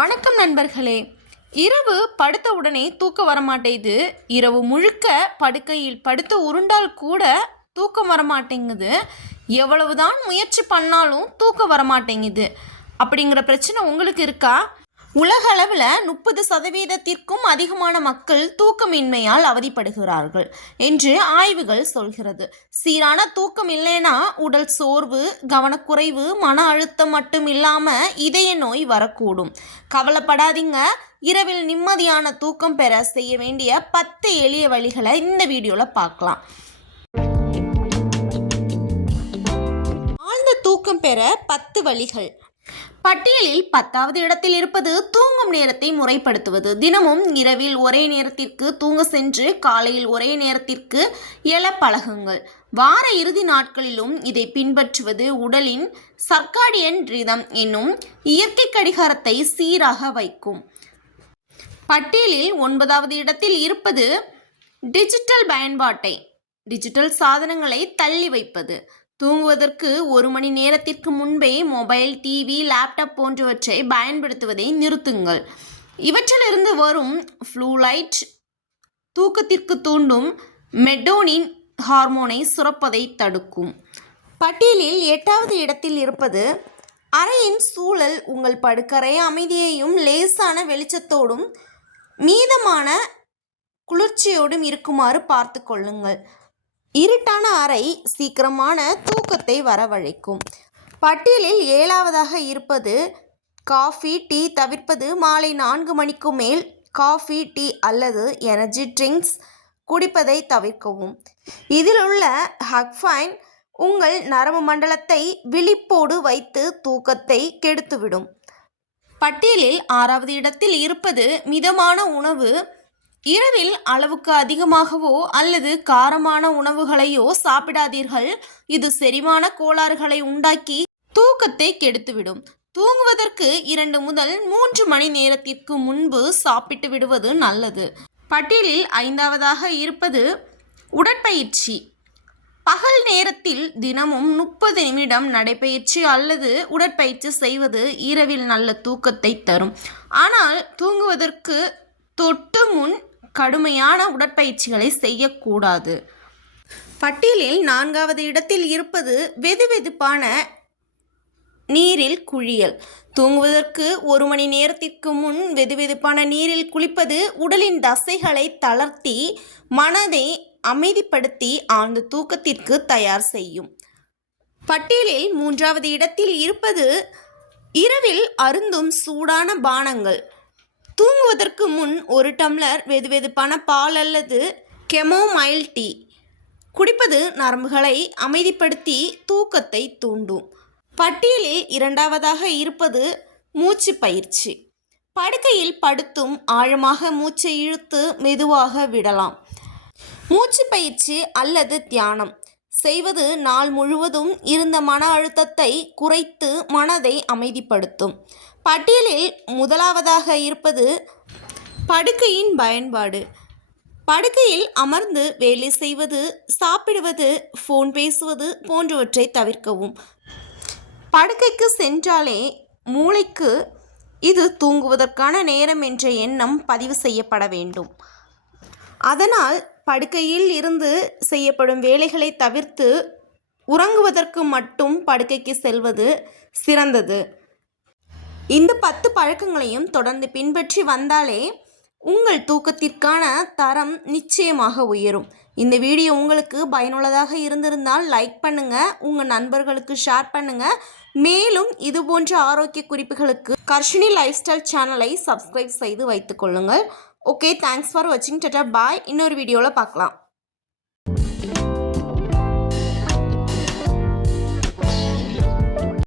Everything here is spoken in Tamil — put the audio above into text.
வணக்கம் நண்பர்களே. இரவு படுத்த உடனே தூக்கம் வரமாட்டேங்குது. இரவு முழுக்க படுக்கையில் படுத்து உருண்டால் கூட தூக்கம் வரமாட்டேங்குது. எவ்வளவுதான் முயற்சி பண்ணாலும் தூக்கம் வரமாட்டேங்குது. அப்படிங்கிற பிரச்சனை உங்களுக்கு இருக்கா? உலக அளவில் 30% அதிகமான மக்கள் தூக்கமின்மையால் அவதிப்படுகிறார்கள் என்று ஆய்வுகள் சொல்கிறது. சீரான தூக்கம் இல்லைன்னா உடல் சோர்வு, கவனக்குறைவு, மன அழுத்தம் மட்டும் இல்லாமல் இதய நோய் வரக்கூடும். கவலைப்படாதீங்க. இரவில் நிம்மதியான தூக்கம் பெற செய்ய வேண்டிய 10 எளிய வழிகளை இந்த வீடியோவில் பார்க்கலாம். ஆழ்ந்த தூக்கம் பெற 10 வழிகள். பட்டியலில் 10வது இடத்தில் இருப்பது தூங்கும் நேரத்தை முறைப்படுத்துவது. தினமும் இரவில் ஒரே நேரத்திற்கு தூங்க சென்று காலையில் ஒரே நேரத்திற்கு எழ பழகுங்கள். வார இறுதி நாட்களிலும் இதை பின்பற்றுவது உடலின் சர்க்காடியன் ரிதம் என்னும் இயற்கை கடிகாரத்தை சீராக வைக்கும். பட்டியலில் 9வது இடத்தில் இருப்பது டிஜிட்டல் சாதனங்களை தள்ளி வைப்பது. தூங்குவதற்கு 1 மணி நேரத்திற்கு முன்பே மொபைல், டிவி, லேப்டாப் போன்றவற்றை பயன்படுத்துவதை நிறுத்துங்கள். இவற்றிலிருந்து வரும் ஃப்ளூ லைட் தூக்கத்திற்கு தூண்டும் மெட்டோனின் ஹார்மோனை சுரப்பதை தடுக்கும். பட்டியலில் 8வது இடத்தில் இருப்பது அறையின் சூழல் உங்கள் படுக்கறை அமைதியையும் லேசான வெளிச்சத்தோடும் மீதமான குளிர்ச்சியோடும் இருக்குமாறு பார்த்து கொள்ளுங்கள். இருட்டான அறை சீக்கிரமான தூக்கத்தை வரவழைக்கும். பட்டியலில் 7வதாக இருப்பது காஃபி, டீ தவிர்ப்பது. மாலை 4 மணிக்கு மேல் காஃபி, டீ அல்லது எனர்ஜி ட்ரிங்க்ஸ் குடிப்பதை தவிர்க்கவும். இதில் உள்ள கஃபைன் உங்கள் நரம்பு மண்டலத்தை விழிப்போடு வைத்து தூக்கத்தை கெடுத்துவிடும். பட்டியலில் 6வது இடத்தில் இருப்பது மிதமான உணவு. இரவில் அளவுக்கு அதிகமாகவோ அல்லது காரமான உணவுகளையோ சாப்பிடாதீர்கள். இது செரிமான கோளாறுகளை உண்டாக்கி தூக்கத்தை கெடுத்துவிடும். தூங்குவதற்கு 2 முதல் 3 மணி நேரத்திற்கு முன்பு சாப்பிட்டு விடுவது நல்லது. பட்டியலில் 5வதாக இருப்பது உடற்பயிற்சி. பகல் நேரத்தில் தினமும் 30 நிமிடம் நடைப்பயிற்சி அல்லது உடற்பயிற்சி செய்வது இரவில் நல்ல தூக்கத்தை தரும். ஆனால் தூங்குவதற்கு தொட்டு முன் கடுமையான உடற்பயிற்சிகளை செய்யக்கூடாது. பட்டியலில் 4வது இடத்தில் இருப்பது வெதுவெதுப்பான நீரில் குளியல். தூங்குவதற்கு 1 மணி நேரத்திற்கு முன் வெதுவெதுப்பான நீரில் குளிப்பது உடலின் தசைகளை தளர்த்தி மனதை அமைதிப்படுத்தி ஆழ்ந்த தூக்கத்திற்கு தயார் செய்யும். பட்டியலில் 3வது இடத்தில் இருப்பது இரவில் அருந்தும் சூடான பானங்கள். தூங்குவதற்கு முன் 1 டம்ளர் வெதுவெதுப்பான பால் அல்லது கெமோமைல் டீ குடிப்பது நரம்புகளை அமைதிப்படுத்தி தூக்கத்தை தூண்டும். பட்டியலில் 2வதாக இருப்பது மூச்சு பயிற்சி. படுக்கையில் படுத்தும் ஆழமாக மூச்சை இழுத்து மெதுவாக விடலாம். மூச்சு பயிற்சி அல்லது தியானம் செய்வது நாள் முழுவதும் இருந்த மன அழுத்தத்தை குறைத்து மனதை அமைதிப்படுத்தும். பட்டியலில் 1வதாக இருப்பது படுக்கையின் பயன்பாடு. படுக்கையில் அமர்ந்து வேலை செய்வது, சாப்பிடுவது, ஃபோன் பேசுவது போன்றவற்றை தவிர்க்கவும். படுக்கைக்கு சென்றாலே மூளைக்கு இது தூங்குவதற்கான நேரம் என்ற எண்ணம் பதிவு செய்யப்பட வேண்டும். அதனால் படுக்கையில் இருந்து செய்யப்படும் வேலைகளை தவிர்த்து உறங்குவதற்கு மட்டும் படுக்கைக்கு செல்வது சிறந்தது. இந்த 10 பழக்கங்களையும் தொடர்ந்து பின்பற்றி வந்தாலே உங்கள் தூக்கத்திற்கான தரம் நிச்சயமாக உயரும். இந்த வீடியோ உங்களுக்கு பயனுள்ளதாக இருந்திருந்தால் லைக் பண்ணுங்கள், உங்கள் நண்பர்களுக்கு ஷேர் பண்ணுங்கள். மேலும் இது போன்ற ஆரோக்கிய குறிப்புகளுக்கு கர்ஷினி லைஃப் ஸ்டைல் சேனலை சப்ஸ்கிரைப் செய்து வைத்துக்கொள்ளுங்கள். ஓகே, தேங்க்ஸ் ஃபார் வாட்சிங். டாடா, பாய். இன்னொரு வீடியோவில் பார்க்கலாம்.